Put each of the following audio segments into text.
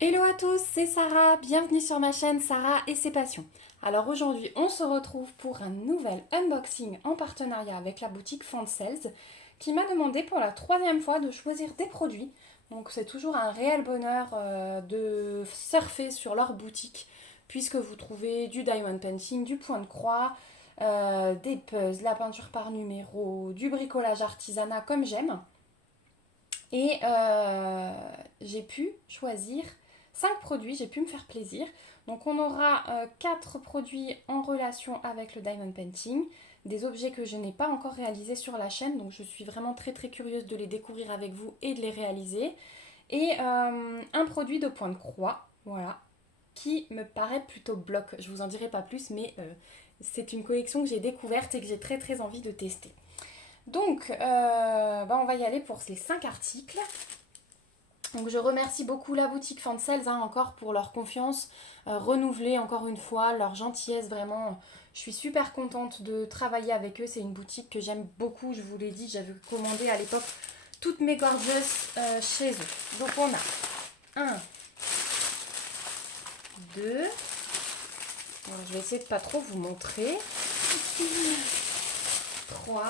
Hello à tous, c'est Sarah, bienvenue sur ma chaîne Sarah et ses passions. Alors aujourd'hui on se retrouve pour un nouvel unboxing en partenariat avec la boutique Fansales qui m'a demandé pour la troisième fois de choisir des produits. Donc c'est toujours un réel bonheur de surfer sur leur boutique puisque vous trouvez du diamond painting, du point de croix, des puzzles, la peinture par numéro, du bricolage artisanat comme j'aime. Et j'ai pu choisir 5 produits, j'ai pu me faire plaisir. Donc on aura 4 produits en relation avec le diamond painting, des objets que je n'ai pas encore réalisés sur la chaîne, donc je suis vraiment très curieuse de les découvrir avec vous et de les réaliser. Et un produit de point de croix, voilà, qui me paraît plutôt bloc. Je vous en dirai pas plus, mais c'est une collection que j'ai découverte et que j'ai très envie de tester. Donc, on va y aller pour les 5 articles. Donc, je remercie beaucoup la boutique Fansales encore pour leur confiance renouvelée encore une fois, leur gentillesse vraiment. Je suis super contente de travailler avec eux. C'est une boutique que j'aime beaucoup. Je vous l'ai dit, j'avais commandé à l'époque toutes mes gorgeous chez eux. Donc, on a 1, 2. Alors, je vais essayer de pas trop vous montrer. 3,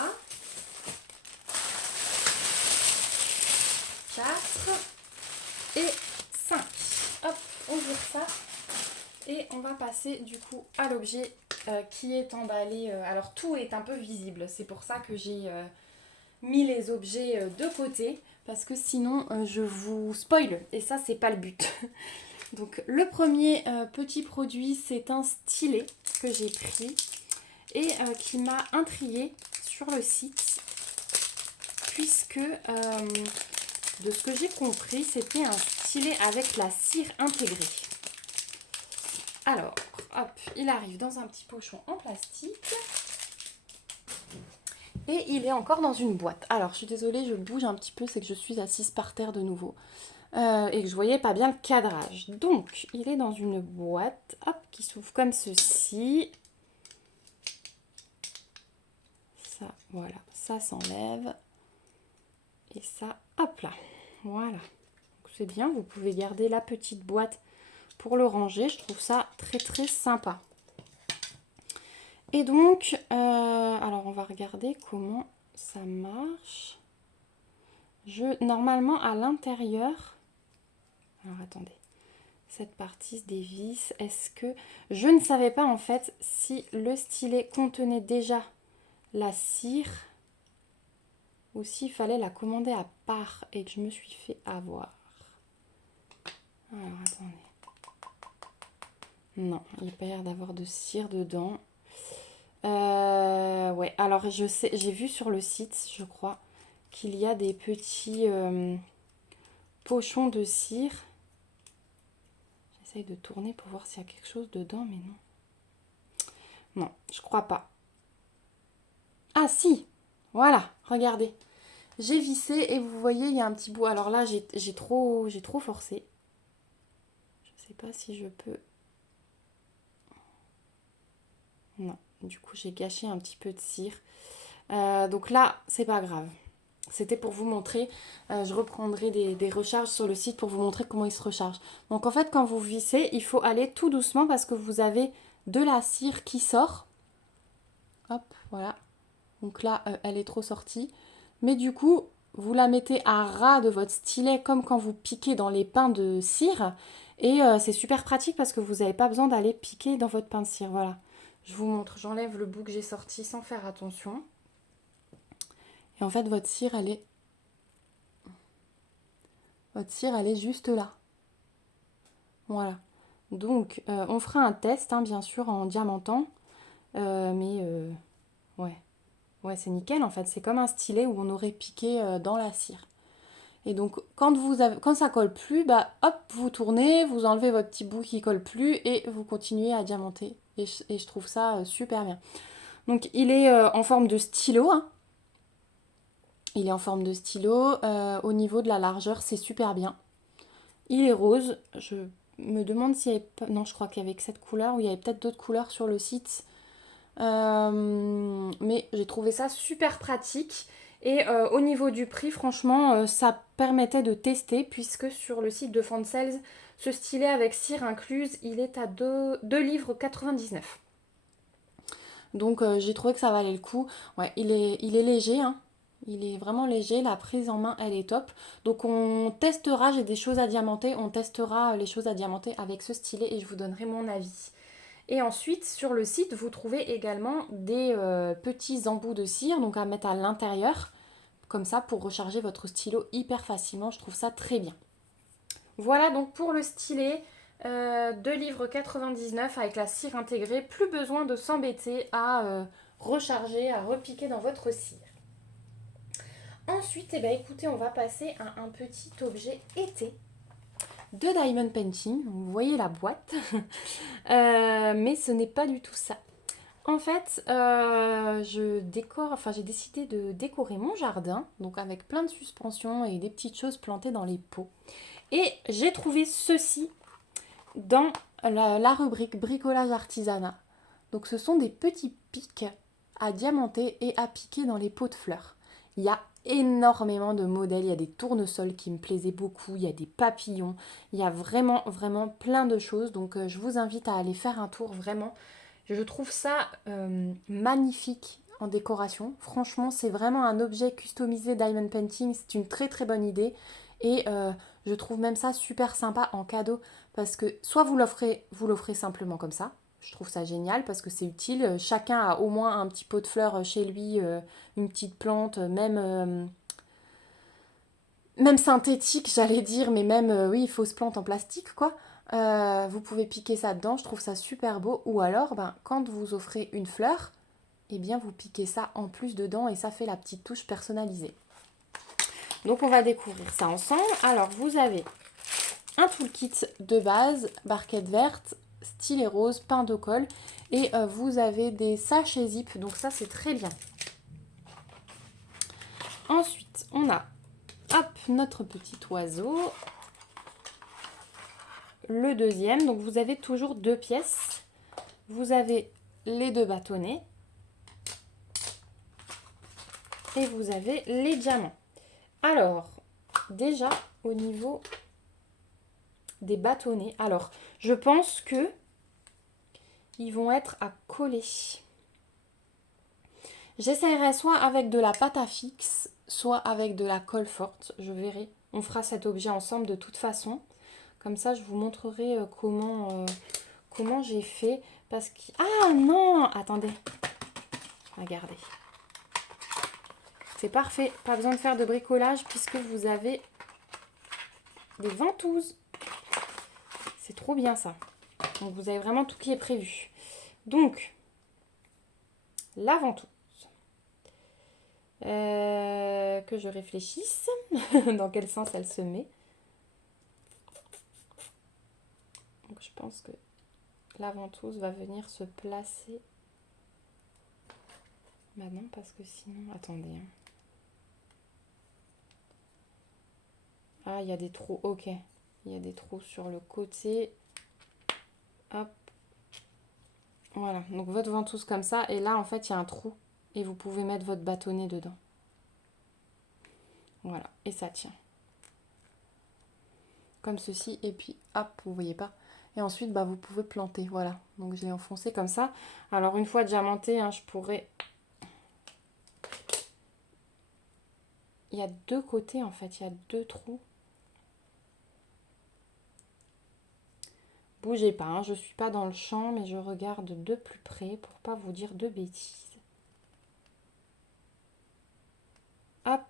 4 et 5. Hop, on ouvre ça et on va passer du coup à l'objet qui est emballé. Alors tout est un peu visible, c'est pour ça que j'ai mis les objets de côté parce que sinon je vous spoil et ça c'est pas le but. Donc le premier petit produit c'est un stylet que j'ai pris et qui m'a intriguée sur le site puisque de ce que j'ai compris, c'était un stylet avec la cire intégrée. Alors, hop, il arrive dans un petit pochon en plastique. Et il est encore dans une boîte. Alors, je suis désolée, je bouge un petit peu, c'est que je suis assise par terre de nouveau. Et que je voyais pas bien le cadrage. Donc, il est dans une boîte, hop, qui s'ouvre comme ceci. Ça, voilà, ça s'enlève. Et ça, hop là, voilà. C'est bien, vous pouvez garder la petite boîte pour le ranger. Je trouve ça très sympa. Et donc, alors on va regarder comment ça marche. Normalement, à l'intérieur... Alors, attendez. Cette partie se dévisse. Est-ce que... Je ne savais pas, en fait, si le stylet contenait déjà la cire ou s'il fallait la commander à part et que je me suis fait avoir. Alors, attendez. Non, il n'y a pas l'air d'avoir de cire dedans. Ouais, alors je sais, j'ai vu sur le site, je crois, qu'il y a des petits pochons de cire. J'essaye de tourner pour voir s'il y a quelque chose dedans, mais non. Non, je crois pas. Ah si, voilà, regardez. J'ai vissé et vous voyez, il y a un petit bout. Alors là, j'ai trop forcé. Je sais pas si je peux... Non, du coup, j'ai gâché un petit peu de cire. Donc là, c'est pas grave. C'était pour vous montrer, je reprendrai des recharges sur le site pour vous montrer comment il se recharge. Donc en fait, quand vous vissez, il faut aller tout doucement parce que vous avez de la cire qui sort. Hop, voilà. Donc là, elle est trop sortie. Mais du coup, vous la mettez à ras de votre stylet comme quand vous piquez dans les pains de cire. Et c'est super pratique parce que vous n'avez pas besoin d'aller piquer dans votre pain de cire. Voilà. Je vous montre, j'enlève le bout que j'ai sorti sans faire attention. Et en fait, votre cire, elle est juste là. Voilà. Donc, on fera un test, hein, bien sûr, en diamantant. Ouais. Ouais, c'est nickel, en fait. C'est comme un stylet où on aurait piqué dans la cire. Et donc, quand ça colle plus, bah, hop, vous tournez, vous enlevez votre petit bout qui colle plus et vous continuez à diamanter. Et je trouve ça super bien. Donc, il est en forme de stylo, hein. Il est en forme de stylo. Au niveau de la largeur, c'est super bien. Il est rose. Je me demande s'il y avait pas... Non, je crois qu'il y avait que cette couleur ou il y avait peut-être d'autres couleurs sur le site. Mais j'ai trouvé ça super pratique. Et au niveau du prix, franchement, ça permettait de tester puisque sur le site de Fansels, ce stylet avec cire incluse, il est à 2 livres 99. Donc j'ai trouvé que ça valait le coup. Ouais, il est léger, hein. Il est vraiment léger, la prise en main elle est top. Donc on testera, j'ai des choses à diamanter, on testera les choses à diamanter avec ce stylet et je vous donnerai mon avis. Et ensuite sur le site vous trouvez également des petits embouts de cire, donc à mettre à l'intérieur, comme ça pour recharger votre stylo hyper facilement, je trouve ça très bien. Voilà donc pour le stylet, 2 livres 99 avec la cire intégrée, plus besoin de s'embêter à recharger, à repiquer dans votre cire. Ensuite, eh ben, écoutez, on va passer à un petit objet été de Diamond Painting. Vous voyez la boîte, mais ce n'est pas du tout ça. En fait, j'ai décidé de décorer mon jardin, donc avec plein de suspensions et des petites choses plantées dans les pots. Et j'ai trouvé ceci dans la rubrique bricolage artisanat. Donc ce sont des petits pics à diamanter et à piquer dans les pots de fleurs. Il y a énormément de modèles, il y a des tournesols qui me plaisaient beaucoup, il y a des papillons, il y a vraiment vraiment plein de choses. Donc je vous invite à aller faire un tour vraiment. Je trouve ça magnifique en décoration. Franchement, c'est vraiment un objet customisé Diamond Painting. C'est une très très bonne idée. Et je trouve même ça super sympa en cadeau. Parce que soit vous l'offrez simplement comme ça. Je trouve ça génial parce que c'est utile. Chacun a au moins un petit pot de fleurs chez lui, une petite plante, même synthétique, j'allais dire, mais même, oui, fausse plante en plastique, quoi. Vous pouvez piquer ça dedans, je trouve ça super beau. Ou alors, ben, quand vous offrez une fleur, eh bien, vous piquez ça en plus dedans et ça fait la petite touche personnalisée. Donc, on va découvrir ça ensemble. Alors, vous avez un toolkit de base, barquette verte, stylet rose, pain de colle. Et vous avez des sachets zip, donc ça, c'est très bien. Ensuite, on a, hop, notre petit oiseau. Le deuxième, donc vous avez toujours 2 pièces. Vous avez les 2 bâtonnets. Et vous avez les diamants. Alors, déjà, au niveau des bâtonnets, alors, je pense que ils vont être à coller. J'essaierai soit avec de la pâte à fixe, soit avec de la colle forte. Je verrai. On fera cet objet ensemble de toute façon. Comme ça, je vous montrerai comment j'ai fait. Parce que... Ah non! Attendez. Regardez. C'est parfait. Pas besoin de faire de bricolage puisque vous avez des ventouses. C'est trop bien ça. Donc vous avez vraiment tout qui est prévu. Donc, la ventouse. Que je réfléchisse dans quel sens elle se met. Donc je pense que la ventouse va venir se placer maintenant parce que sinon, attendez. Ah, il y a des trous, ok. Il y a des trous sur le côté. Hop. Voilà, donc votre ventouse comme ça. Et là, en fait, il y a un trou. Et vous pouvez mettre votre bâtonnet dedans. Voilà, et ça tient. Comme ceci, et puis hop, vous voyez pas. Et ensuite, bah, vous pouvez planter, voilà. Donc je l'ai enfoncé comme ça. Alors une fois diamanté, hein, je pourrais... Il y a 2 côtés en fait, il y a 2 trous. Bougez pas, hein, je suis pas dans le champ, mais je regarde de plus près pour pas vous dire de bêtises. Hop.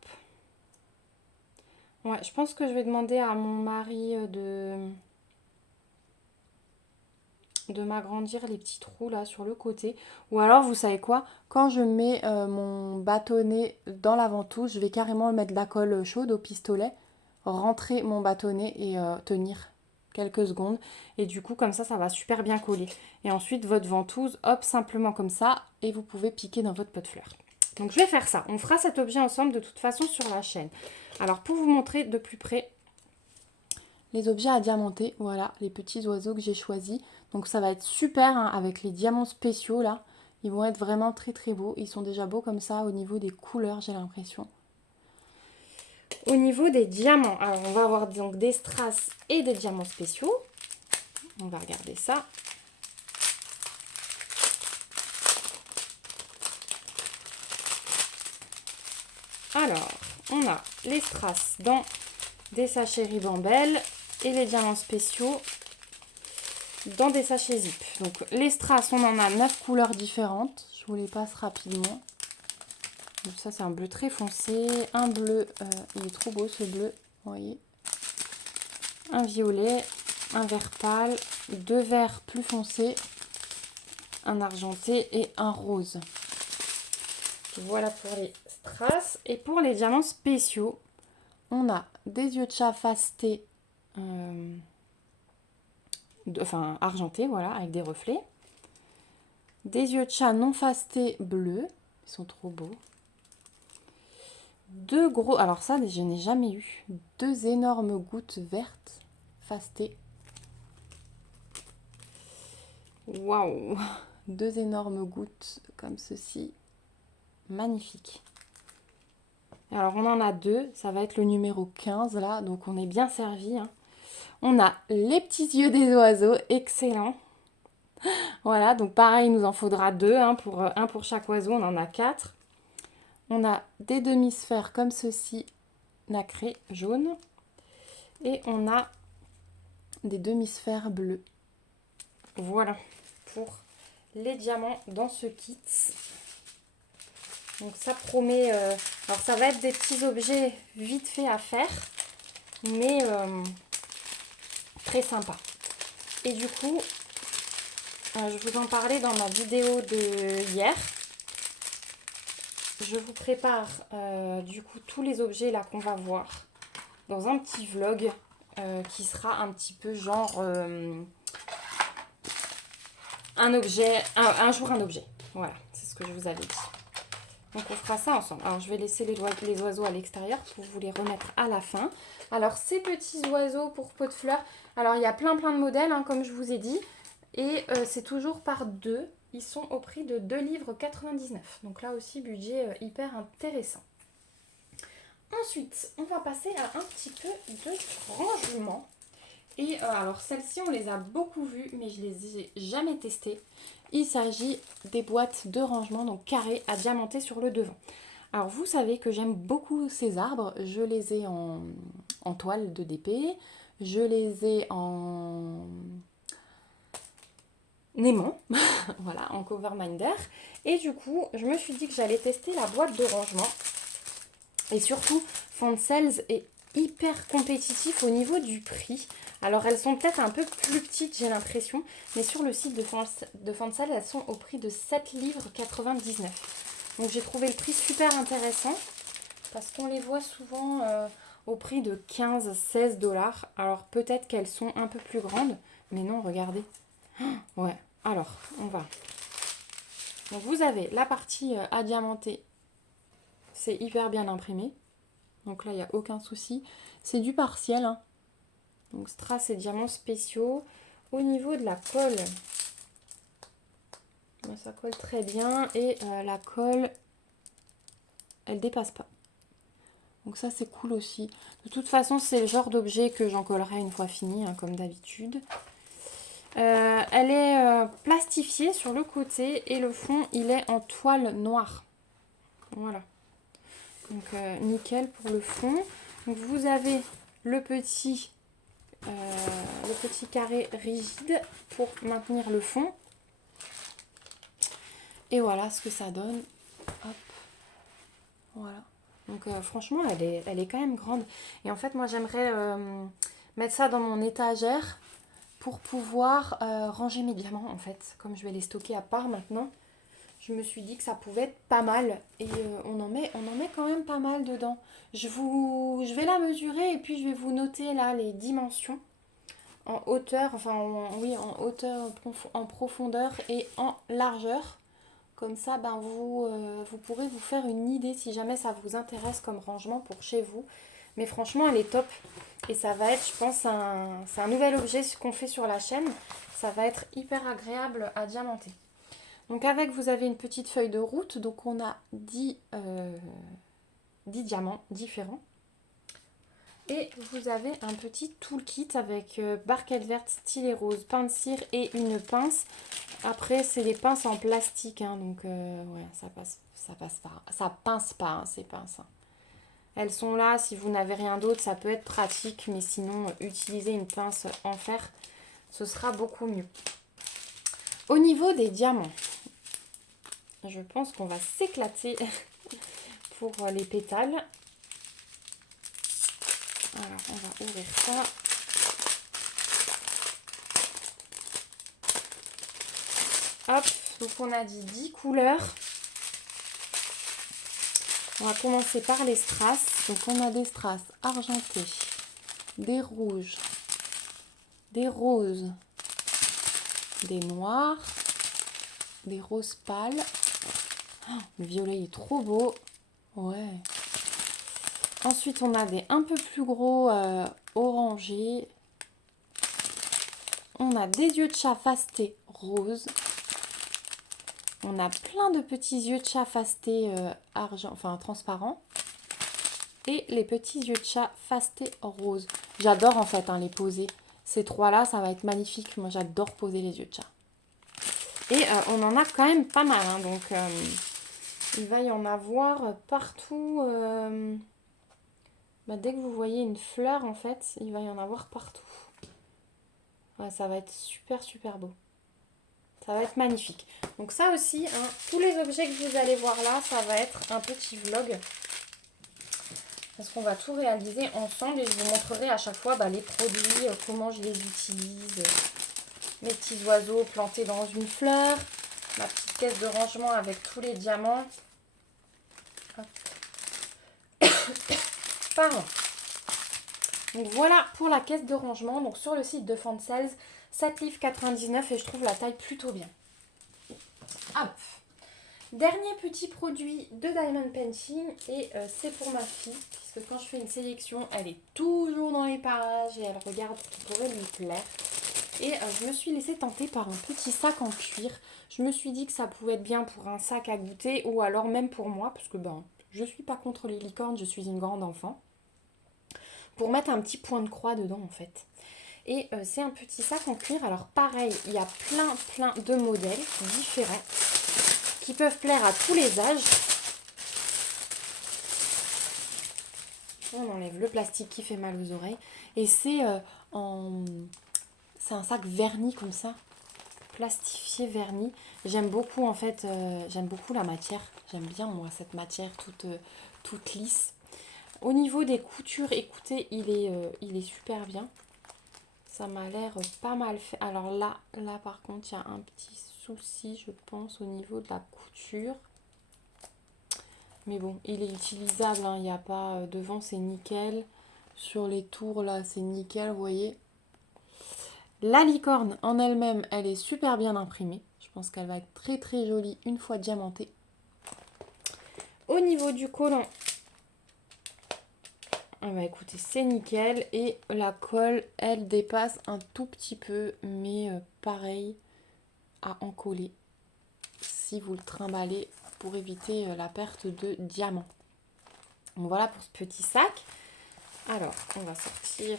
Ouais, je pense que je vais demander à mon mari de m'agrandir les petits trous là sur le côté. Ou alors, vous savez quoi? Quand je mets mon bâtonnet dans la ventouse, je vais carrément mettre de la colle chaude au pistolet, rentrer mon bâtonnet et tenir quelques secondes. Et du coup, comme ça va super bien coller. Et ensuite, votre ventouse, hop, simplement comme ça, et vous pouvez piquer dans votre pot de fleurs. Donc, je vais faire ça. On fera cet objet ensemble de toute façon sur la chaîne. Alors, pour vous montrer de plus près les objets à diamanter, voilà, les petits oiseaux que j'ai choisis. Donc ça va être super hein, avec les diamants spéciaux là. Ils vont être vraiment très très beaux. Ils sont déjà beaux comme ça au niveau des couleurs, j'ai l'impression. Au niveau des diamants, alors on va avoir donc des strass et des diamants spéciaux. On va regarder ça. Alors, on a les strass dans des sachets ribambelle et les diamants spéciaux dans des sachets zip. Donc les strass, on en a 9 couleurs différentes. Je vous les passe rapidement. Donc ça, c'est un bleu très foncé. Un bleu, il est trop beau ce bleu, vous voyez. Un violet, un vert pâle, 2 verts plus foncés, un argenté et un rose. Voilà pour les strass. Et pour les diamants spéciaux, on a des yeux de chat fastés, argentés, voilà, avec des reflets. Des yeux de chat non fastés bleus, ils sont trop beaux. 2 gros, alors ça je n'ai jamais eu, 2 énormes gouttes vertes fastées. Waouh, 2 énormes gouttes comme ceci, magnifique. Alors on en a 2, ça va être le numéro 15 là, donc on est bien servi. Hein. On a les petits yeux des oiseaux, excellent. Voilà, donc pareil, il nous en faudra 2, hein, un pour chaque oiseau, on en a 4. On a des demi-sphères comme ceci, nacrées, jaunes. Et on a des demi-sphères bleues. Voilà pour les diamants dans ce kit. Donc ça promet... alors ça va être des petits objets vite fait à faire, mais très sympa. Et du coup, je vous en parlais dans ma vidéo de hier. Je vous prépare du coup tous les objets là qu'on va voir dans un petit vlog qui sera un petit peu genre un objet, un jour un objet. Voilà, c'est ce que je vous avais dit. Donc on fera ça ensemble. Alors je vais laisser les oiseaux à l'extérieur pour vous les remettre à la fin. Alors ces petits oiseaux pour pot de fleurs, alors il y a plein de modèles hein, comme je vous ai dit. Et c'est toujours par 2. Ils sont au prix de 2,99 livres. Donc là aussi, budget hyper intéressant. Ensuite, on va passer à un petit peu de rangement. Et alors celles-ci, on les a beaucoup vues, mais je les ai jamais testées. Il s'agit des boîtes de rangement, donc carrées à diamanter sur le devant. Alors vous savez que j'aime beaucoup ces arbres. Je les ai en toile de DP. Je les ai en aimant, voilà, en cover minder. Et du coup, je me suis dit que j'allais tester la boîte de rangement. Et surtout, Foncels est hyper compétitif au niveau du prix. Alors, elles sont peut-être un peu plus petites, j'ai l'impression. Mais sur le site de Foncels, elles sont au prix de 7,99 livres. Donc, j'ai trouvé le prix super intéressant. Parce qu'on les voit souvent au prix de 15-16 $. Alors, peut-être qu'elles sont un peu plus grandes. Mais non, regardez. Ouais. Alors, on va. Donc, vous avez la partie à diamanter. C'est hyper bien imprimé. Donc là, il n'y a aucun souci. C'est du partiel. Hein. Donc, strass et diamants spéciaux. Au niveau de la colle, ça colle très bien. Et la colle, elle dépasse pas. Donc ça, c'est cool aussi. De toute façon, c'est le genre d'objet que j'en collerai une fois fini, hein, comme d'habitude. Elle est plastifiée sur le côté et le fond il est en toile noire. Voilà. Donc nickel pour le fond. Donc vous avez le petit carré rigide pour maintenir le fond. Et voilà ce que ça donne. Hop. Voilà. Donc franchement elle est quand même grande. Et en fait moi j'aimerais mettre ça dans mon étagère. Pour pouvoir ranger mes diamants en fait, comme je vais les stocker à part maintenant, je me suis dit que ça pouvait être pas mal et on en met quand même pas mal dedans. Je vais la mesurer et puis je vais vous noter là les dimensions en hauteur, en hauteur, en profondeur et en largeur. Comme ça, vous pourrez vous faire une idée si jamais ça vous intéresse comme rangement pour chez vous. Mais franchement, elle est top. Et ça va être, je pense, c'est un nouvel objet qu'on fait sur la chaîne. Ça va être hyper agréable à diamanter. Donc avec, vous avez une petite feuille de route. Donc on a 10 diamants différents. Et vous avez un petit toolkit avec barquette verte, stylet rose, pain de cire et une pince. Après, c'est des pinces en plastique, hein, donc ouais, ça pince pas, hein, ces pinces. Hein. Elles sont là, si vous n'avez rien d'autre, ça peut être pratique, mais sinon, utiliser une pince en fer, ce sera beaucoup mieux. Au niveau des diamants, je pense qu'on va s'éclater pour les pétales. Alors, on va ouvrir ça. Hop, donc on a dit 10 couleurs. On va commencer par les strass. Donc on a des strass argentés, des rouges, des roses, des noirs, des roses pâles. Oh, le violet est trop beau. Ouais. Ensuite, on a des un peu plus gros orangés. On a des yeux de chat fastés roses. On a plein de petits yeux de chat fastés argent, enfin transparents. Et les petits yeux de chat fastés roses. J'adore en fait les poser. Ces trois-là, ça va être magnifique. Moi, j'adore poser les yeux de chat. Et on en a quand même pas mal. Hein, donc, il va y en avoir partout. Dès que vous voyez une fleur, en fait, il va y en avoir partout. Ouais, ça va être super, super beau. Ça va être magnifique. Donc ça aussi, hein, tous les objets que vous allez voir là, ça va être un petit vlog. Parce qu'on va tout réaliser ensemble et je vous montrerai à chaque fois les produits, comment je les utilise. Mes petits oiseaux plantés dans une fleur. Ma petite caisse de rangement avec tous les diamants. Pardon. Donc voilà pour la caisse de rangement. Donc sur le site de Fansels, 7 livres 99 et je trouve la taille plutôt bien. Hop. Dernier petit produit de Diamond Painting et c'est pour ma fille puisque quand je fais une sélection, elle est toujours dans les parages et elle regarde ce qui pourrait lui plaire. Et je me suis laissée tenter par un petit sac en cuir. Je me suis dit que ça pouvait être bien pour un sac à goûter ou alors même pour moi parce que je suis pas contre les licornes, je suis une grande enfant. Pour mettre un petit point de croix dedans en fait. Et c'est un petit sac en cuir. Alors pareil, il y a plein de modèles différents qui peuvent plaire à tous les âges. On enlève le plastique qui fait mal aux oreilles. Et c'est c'est un sac verni comme ça. Plastifié verni. J'aime beaucoup en fait, j'aime beaucoup la matière. J'aime bien moi cette matière toute lisse. Au niveau des coutures, écoutez, il est super bien. Ça m'a l'air pas mal fait. Alors là par contre, il y a un petit souci, je pense, au niveau de la couture. Mais bon, il est utilisable, hein. Il n'y a pas... devant, c'est nickel. Sur les tours, là, c'est nickel, vous voyez. La licorne, en elle-même, elle est super bien imprimée. Je pense qu'elle va être très très jolie une fois diamantée. Au niveau du collant, écoutez, c'est nickel. Et la colle, elle dépasse un tout petit peu, mais pareil, à en coller. Si vous le trimballez pour éviter la perte de diamants. Donc voilà pour ce petit sac. Alors, on va sortir.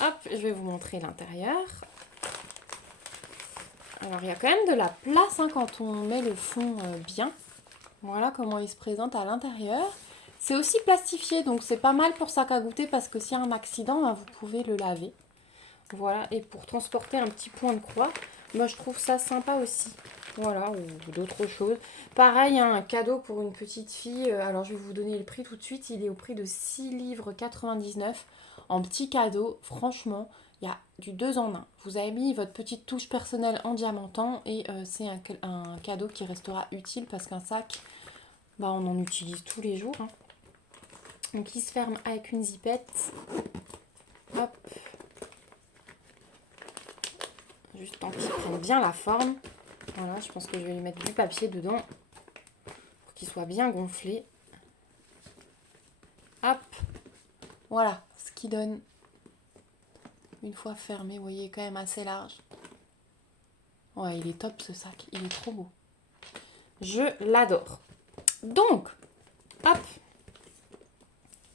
Hop, je vais vous montrer l'intérieur. Alors, il y a quand même de la place quand on met le fond bien. Voilà comment il se présente à l'intérieur. C'est aussi plastifié, donc c'est pas mal pour sac à goûter parce que s'il y a un accident, vous pouvez le laver. Voilà, et pour transporter un petit point de croix, moi je trouve ça sympa aussi. Voilà, ou d'autres choses. Pareil, un cadeau pour une petite fille. Alors je vais vous donner le prix tout de suite. Il est au prix de 6 livres 99 en petit cadeau. Franchement, il y a du 2 en 1. Vous avez mis votre petite touche personnelle en diamantant et c'est un cadeau qui restera utile parce qu'un sac, on en utilise tous les jours. Hein. Donc il se ferme avec une zipette. Hop. Juste tant qu'il prenne bien la forme. Voilà, je pense que je vais lui mettre du papier dedans pour qu'il soit bien gonflé. Hop. Voilà, ce qui donne une fois fermé. Vous voyez, quand même assez large. Ouais, il est top ce sac. Il est trop beau. Je l'adore. Donc, hop.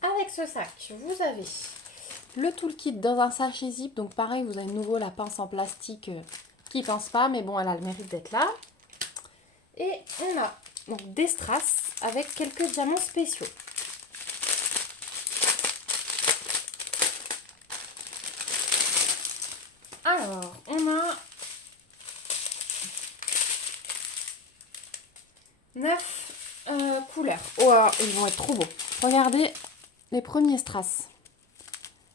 Avec ce sac, vous avez Le toolkit dans un sachet zip. Donc pareil, vous avez de nouveau la pince en plastique qui pince pas, mais bon, elle a le mérite d'être là. Et on a donc des strass avec quelques diamants spéciaux. Alors, on a 9 couleurs. Oh, ils vont être trop beaux. Regardez les premiers strass.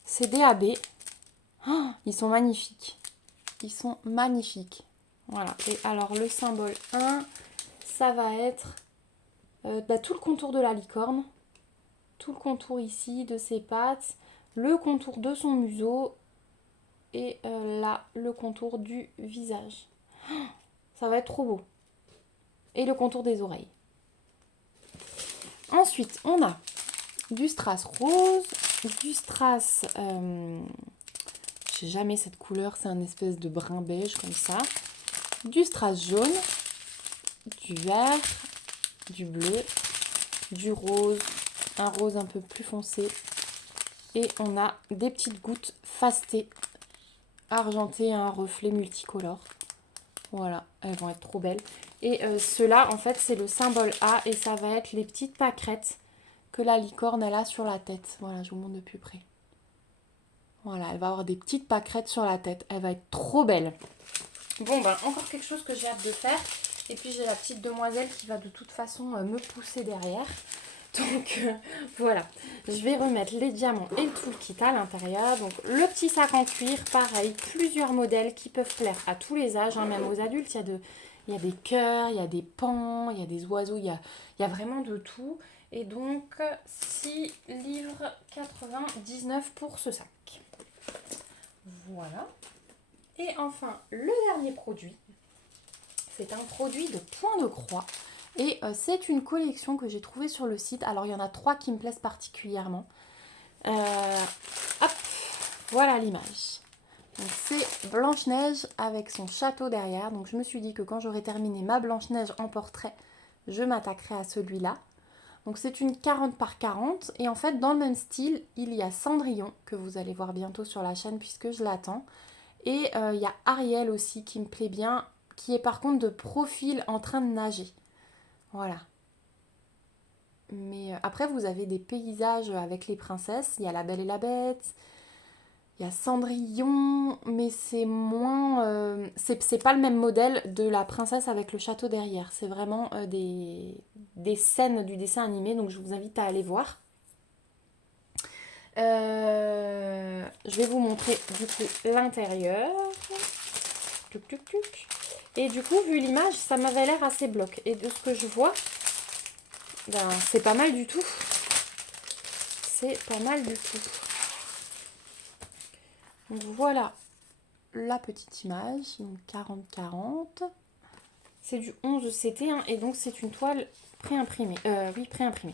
C'est DAB. Oh, ils sont magnifiques. Ils sont magnifiques. Voilà. Et alors, le symbole 1, ça va être tout le contour de la licorne. Tout le contour ici de ses pattes. Le contour de son museau. Et là, le contour du visage. Oh, ça va être trop beau. Et le contour des oreilles. Ensuite, on a du strass rose, du strass, je sais jamais cette couleur, c'est un espèce de brun beige comme ça, du strass jaune, du vert, du bleu, du rose, un rose un peu plus foncé, et on a des petites gouttes fastées, argentées à un reflet multicolore. Voilà, elles vont être trop belles. Et ceux-là, en fait, c'est le symbole A et ça va être les petites pâquerettes que la licorne, elle a sur la tête. Voilà, je vous montre de plus près. Voilà, elle va avoir des petites pâquerettes sur la tête. Elle va être trop belle. Bon, ben, encore quelque chose que j'ai hâte de faire. Et puis, j'ai la petite demoiselle qui va de toute façon me pousser derrière. Donc, voilà. Je vais remettre les diamants et le toolkit à l'intérieur. Donc, le petit sac en cuir, pareil. Plusieurs modèles qui peuvent plaire à tous les âges, hein, même aux adultes. Il y a des cœurs, il y a des pans, il y a des oiseaux. Il y a vraiment de tout. Et donc, 6 livres 99 pour ce sac. Voilà. Et enfin, le dernier produit, c'est un produit de point de croix. Et c'est une collection que j'ai trouvée sur le site. Alors, il y en a 3 qui me plaisent particulièrement. Hop, voilà l'image. Donc, c'est Blanche-Neige avec son château derrière. Donc, je me suis dit que quand j'aurai terminé ma Blanche-Neige en portrait, je m'attaquerai à celui-là. Donc, c'est une 40 par 40. Et en fait, dans le même style, il y a Cendrillon, que vous allez voir bientôt sur la chaîne puisque je l'attends. Et il y a Ariel aussi qui me plaît bien, qui est par contre de profil en train de nager. Voilà. Mais après, vous avez des paysages avec les princesses. Il y a La Belle et la Bête. Il y a Cendrillon, mais c'est moins... c'est pas le même modèle de la princesse avec le château derrière. C'est vraiment des scènes du dessin animé, donc je vous invite à aller voir. Je vais vous montrer du coup l'intérieur. Tuc, tuc, tuc. Et du coup, vu l'image, ça m'avait l'air assez bloc. Et de ce que je vois, ben, c'est pas mal du tout. C'est pas mal du tout. Donc voilà la petite image. Donc 40-40. C'est du 11 CT hein, et donc c'est une toile préimprimée. Oui, préimprimée.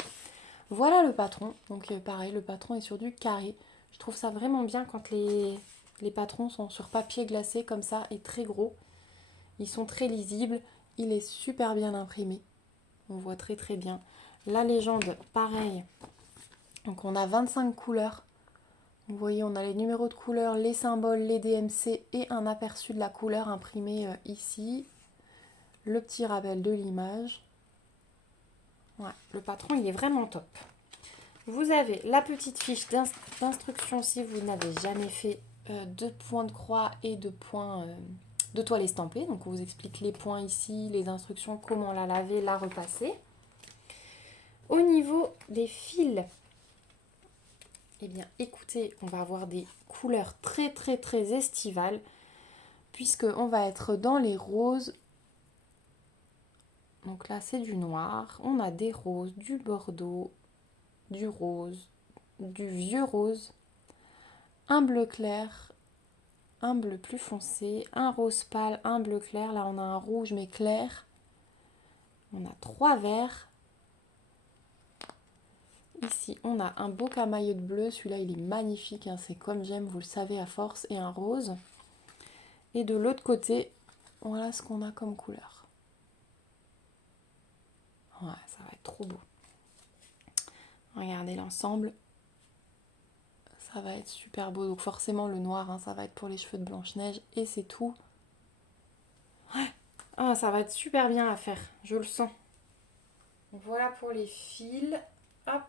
Voilà le patron. Donc pareil, le patron est sur du carré. Je trouve ça vraiment bien quand les patrons sont sur papier glacé comme ça et très gros. Ils sont très lisibles. Il est super bien imprimé. On voit très très bien. La légende, pareil. Donc on a 25 couleurs. Vous voyez, on a les numéros de couleurs, les symboles, les DMC et un aperçu de la couleur imprimé ici. Le petit rappel de l'image. Ouais, le patron, il est vraiment top. Vous avez la petite fiche d'instruction si vous n'avez jamais fait de points de croix et de points de toile estampée. Donc on vous explique les points ici, les instructions, comment la laver, la repasser. Au niveau des fils, eh bien écoutez, on va avoir des couleurs très très très estivales puisque on va être dans les roses. Donc là c'est du noir, on a des roses, du bordeaux, du rose, du vieux rose, un bleu clair, un bleu plus foncé, un rose pâle, un bleu clair. Là on a un rouge mais clair. On a 3 verts. Ici on a un beau camailleux de bleu, celui-là il est magnifique, hein. C'est comme j'aime, vous le savez à force, et un rose. Et de l'autre côté, voilà ce qu'on a comme couleur. Ouais, ça va être trop beau. Regardez l'ensemble. Ça Ça va être super beau. Donc forcément le noir, hein, ça va être pour les cheveux de Blanche-Neige. Et c'est tout. Ouais. Ah, ça va être super bien à faire. Je le sens. Donc voilà pour les fils. Hop.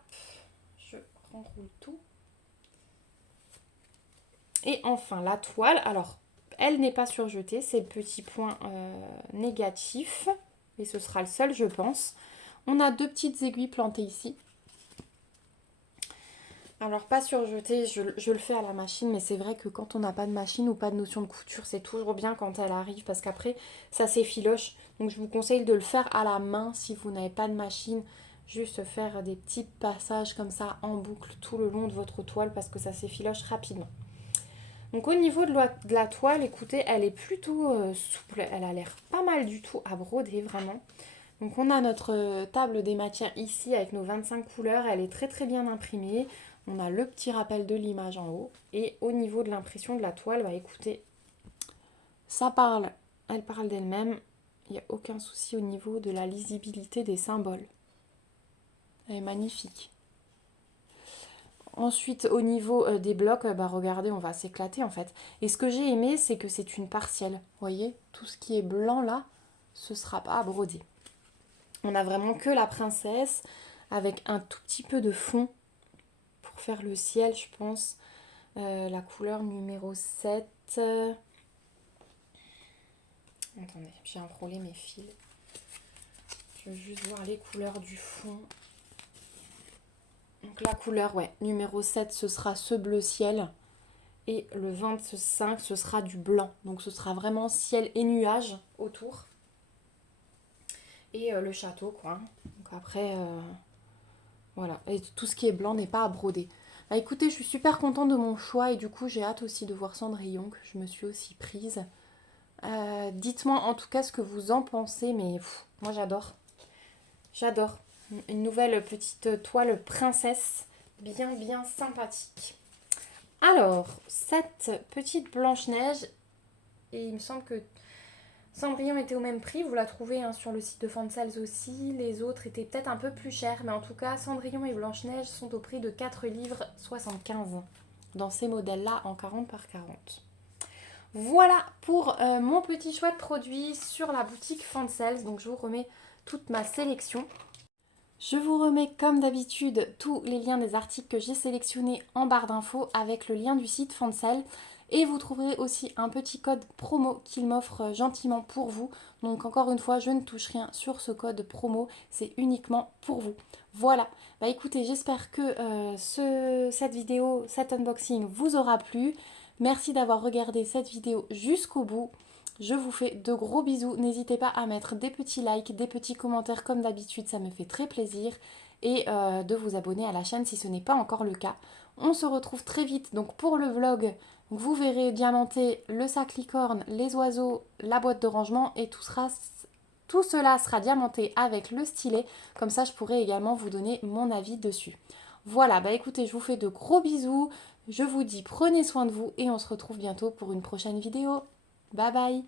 Je renroule tout. Et enfin la toile. Alors, elle n'est pas surjetée. C'est le petit point négatif. Et ce sera le seul, je pense. On a 2 petites aiguilles plantées ici. Alors pas surjeté, je le fais à la machine, mais c'est vrai que quand on n'a pas de machine ou pas de notion de couture, c'est toujours bien quand elle arrive parce qu'après ça s'effiloche. Donc je vous conseille de le faire à la main si vous n'avez pas de machine. Juste faire des petits passages comme ça en boucle tout le long de votre toile parce que ça s'effiloche rapidement. Donc au niveau de la toile, écoutez, elle est plutôt souple, elle a l'air pas mal du tout à broder vraiment. Donc on a notre table des matières ici avec nos 25 couleurs, elle est très très bien imprimée. On a le petit rappel de l'image en haut. Et au niveau de l'impression de la toile, bah écoutez, ça parle, elle parle d'elle-même. Il n'y a aucun souci au niveau de la lisibilité des symboles. Elle est magnifique. Ensuite, au niveau des blocs, bah regardez, on va s'éclater en fait. Et ce que j'ai aimé, c'est que c'est une partielle. Vous voyez, tout ce qui est blanc là, ce ne sera pas à broder. On a vraiment que la princesse avec un tout petit peu de fond pour faire le ciel, je pense. La couleur numéro 7. Attendez, j'ai enroulé mes fils. Je veux juste voir les couleurs du fond. Donc la couleur, ouais, numéro 7, ce sera ce bleu ciel. Et le 25, ce sera du blanc. Donc ce sera vraiment ciel et nuages autour. Et le château, quoi. Donc après, voilà. Et tout ce qui est blanc n'est pas à broder. Bah, écoutez, je suis super contente de mon choix. Et du coup, j'ai hâte aussi de voir Cendrillon, que je me suis aussi prise. Dites-moi en tout cas ce que vous en pensez. Mais moi, j'adore. J'adore. Une nouvelle petite toile princesse. Bien, bien sympathique. Alors, cette petite Blanche-Neige, et il me semble que Cendrillon était au même prix, vous la trouvez hein, sur le site de Fansels aussi, les autres étaient peut-être un peu plus chers, mais en tout cas Cendrillon et Blanche-Neige sont au prix de 4 livres 75 dans ces modèles-là en 40 par 40. Voilà pour mon petit choix de produits sur la boutique Fansels, donc je vous remets toute ma sélection. Je vous remets comme d'habitude tous les liens des articles que j'ai sélectionnés en barre d'infos avec le lien du site Fansel. Et vous trouverez aussi un petit code promo qu'il m'offre gentiment pour vous. Donc encore une fois, je ne touche rien sur ce code promo, c'est uniquement pour vous. Voilà, bah écoutez, j'espère que cette vidéo, cet unboxing vous aura plu. Merci d'avoir regardé cette vidéo jusqu'au bout. Je vous fais de gros bisous. N'hésitez pas à mettre des petits likes, des petits commentaires comme d'habitude, ça me fait très plaisir. Et de vous abonner à la chaîne si ce n'est pas encore le cas. On se retrouve très vite donc pour le vlog. Vous verrez diamanter le sac licorne, les oiseaux, la boîte de rangement et tout cela sera diamanté avec le stylet. Comme ça, je pourrai également vous donner mon avis dessus. Voilà, bah écoutez, je vous fais de gros bisous. Je vous dis prenez soin de vous et on se retrouve bientôt pour une prochaine vidéo. Bye bye!